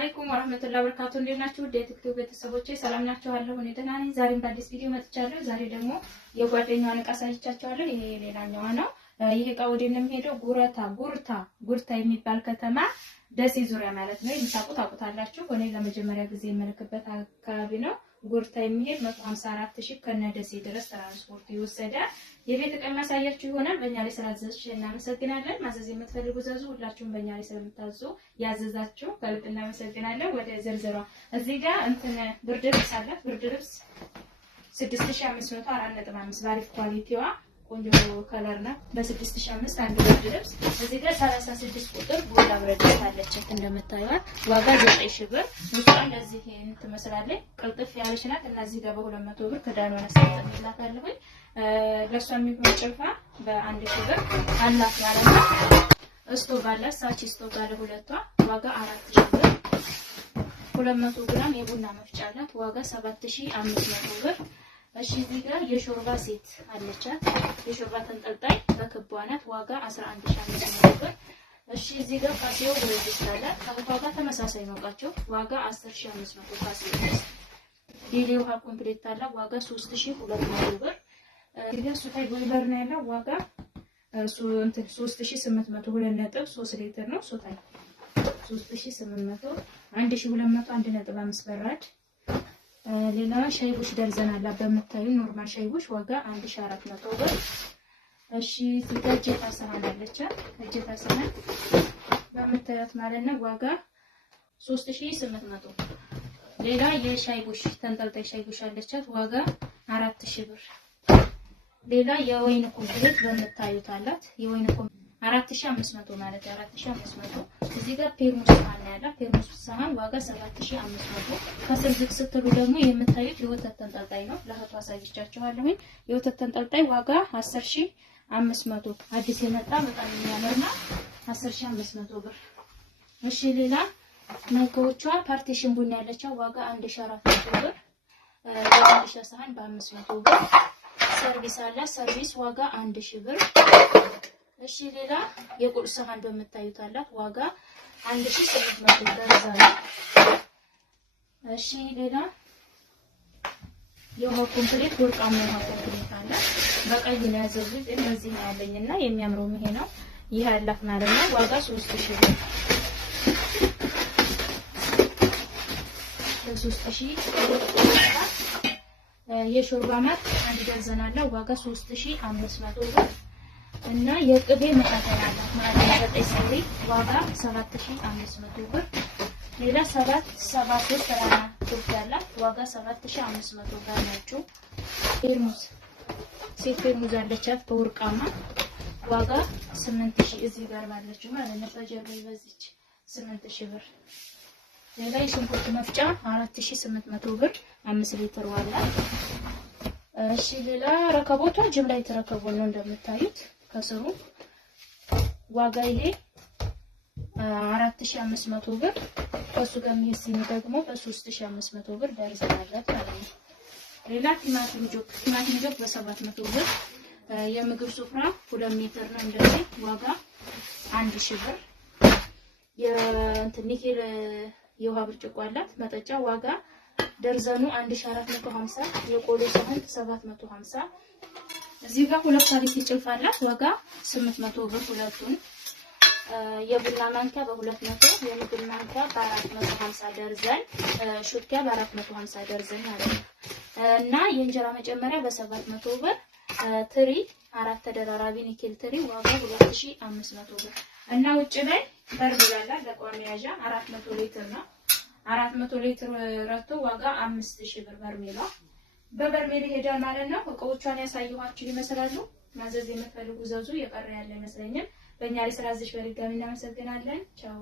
አለይኩም ወራህመቱላሂ ወበረካቱ። እንዴት ናችሁ? የቲክቶክ ቤተሰቦቼ ሰላም ናችሁ? አለሁ እኔ ደህና ነኝ። ዛሬም በአዲስ ቪዲዮ መጥቻለሁ። ዛሬ ደግሞ የጓደኛዋን ዕቃ አሳይቻችኋለሁ። ይሄ ሌላኛዋ ነው። ይሄ ዕቃ ወደ የሚሄደው ጉርታ የሚባል ከተማ ደሴ ዙሪያ ማለት ነው። የምታውቁት ታውቁታላችሁ። እኔ ለመጀመሪያ ጊዜ የምልክበት አካባቢ ነው። ጉርታ የሚሄድ 154,000 ከነ ደሴ ድረስ ትራንስፖርት ይወሰዳል። የቤት ዕቃ ማሳያችሁ ይሆናል። በእኛ ላይ ስላዘዝሽ እናመሰግናለን። ማዘዝ የምትፈልጉ ዘዙ። ሁላችሁም በእኛ ላይ ስለምታዙ ያዘዛችሁ ከልብ እናመሰግናለን። ወደ ዝርዝሯ እዚህ ጋር ብርድ ልብስ አላት። ብርድ ልብስ 6500 4.5 ባሪፍ ኳሊቲዋ ቆንጆ ከለር ነው። በ6500 አንድ ብርድ ልብስ። እዚህ ጋር 36 ቁጥር ጎላ ብረት አለች እንደምታዩት ዋጋ 9000 ብር። ውስጧ እንደዚህ ትመስላለች። ቅልጥፍ ያለች ናት እና እዚህ ጋር በ200 ብር ክዳኗን አስቀምጥላታለሁ። ለሷ የሚሆን ጭልፋ በ1000 ብር አላት ማለት ነው። ስቶቭ አላት። ሳቺ ስቶቭ አለ ሁለቷ ዋጋ 4000 ብር። 200 ግራም የቡና መፍጫ አላት ዋጋ 7500 ብር። እሺ እዚህ ጋር የሾርባ ሴት አለቻት። የሾርባ ተንጠልጣይ በክቧ ናት ዋጋ 11500 ብር። እሺ እዚህ ጋር ካሲዮ ወይስ አላት ከቷ ጋር ተመሳሳይ ነው እቃቸው ዋጋ 10500 ካሲዮ። ዲሊ ውሃ ኮምፕሌት አለ ዋጋ 3200 ብር። እዚህ ጋር ሱታይ ቦይለር ነው ያለው ዋጋ 3800 2.3 ሊትር ነው። ሱታይ 3800 1200 1.5 በራድ። ሌላ ሻይቦሽ ደርዘን አለ በመታዩ ኖርማል ሻይቦሽ ዋጋ 1400 ብር። እሺ እጀታ ሰሃን አለች። እጀታ ሰሃን በመታያት ማለት ነው ዋጋ 3800። ሌላ የሻይቦሽ ተንጠልጣይ ሻይቦሽ አለቻት ዋጋ 4000 ብር። ሌላ የወይን ኮምፕሌት በመታዩት አላት የወይን ኮምፕሌት 4500 ማለት 4500። እዚህ ጋር ፔርሙስ ሰሃን ያለ ፔርሙስ ሰሃን ዋጋ 7500። ከስር ዝቅ ስትሉ ደግሞ የምታዩት የወተት ተንጠልጣይ ነው። ለህቷ አሳይቻችኋለሁ። የወተት ተንጠልጣይ ዋጋ 10500 አዲስ የመጣ በጣም የሚያምርና 10500 ብር። እሺ ሌላ ማይክሮቿ ፓርቲሽን ቡና ያለቻው ዋጋ 1400 ብር። የመጨረሻ ሰሃን በ500 ብር። ሰርቪስ አለ ሰርቪስ ዋጋ 1000 ብር። እሺ ሌላ የቁርስ ሰሃን በመታዩት አላት ዋጋ 1800 ደርዘን። እሺ ሌላ የውሃ ኮምፕሌት ወርቃማ የውሃ ኮምፕሌት አለ በቀይ ነው ያዘዙት። እንደዚህ ነው ያለኝና የሚያምረው ይሄ ነው። ይሄ አላት ማለት ነው ዋጋ 3000 ብር። 3000 የሾርባ ማት አንድ ደርዘን አለ ዋጋ 3500 ብር። እና የቅቤ መካከል አላት ማለት ነው 9 ሰሪ ዋጋ 7500 ብር። ሌላ 773 ተራና ቁጥ ያላት ዋጋ 7500 ብር ነው። ፔርሙስ ሴት ፔርሙስ አለቻት በወርቃማ ዋጋ 8000 እዚህ ጋር ባለችው ማለት ነው በጀርባ ይበዚች 8000 ብር። ሌላ የሽንኩርት መፍጫ 4800 ብር 5 ሊትር ዋጋ። እሺ ሌላ ረከቦቷ ጅምላ የተረከበው ነው እንደምታዩት ከስሩ ዋጋ ይሄ 4500 ብር። ከሱ ጋር የሚሄድ ደግሞ በ3500 ብር ደርዘን አላት ማለት ነው። ሌላ ቲማቲም ጆክ በ700 ብር። የምግብ ሱፍራ 2 ሜትር ነው እንደዚህ ዋጋ 1000 ብር። ኒኬል የውሃ ብርጭቆ አላት መጠጫ ዋጋ ደርዘኑ 1450። የቆሎ ሰሃን 750። እዚህ ጋር ሁለት ኳሊቲ ጭልፋ አላት ዋጋ 800 ብር ሁለቱን። የቡና ማንኪያ በ200 የምግብ ማንኪያ በ450 ደርዘን ሹኪያ በ450 ደርዘን ማለት ነው። እና የእንጀራ መጨመሪያ በ700 ብር። ትሪ 4 ተደራራቢ ኒኬል ትሪ ዋጋ 2500 ብር። እና ውጭ ላይ በርሜል ለቋሚ ያዣ 400 ሊትር ነው 400 ሊትር ረቶ ዋጋ 5000 ብር በርሜሏ በበርሜል ሄዳል ማለት ነው። እቃዎቿን ያሳየኋችሁ ይመስላሉ። ማዘዝ የምትፈልጉ ዘዙ። የቀረ ያለ ይመስለኛል። በእኛ ላይ ስላዘዝሽ በድጋሚ እናመሰግናለን። ቻው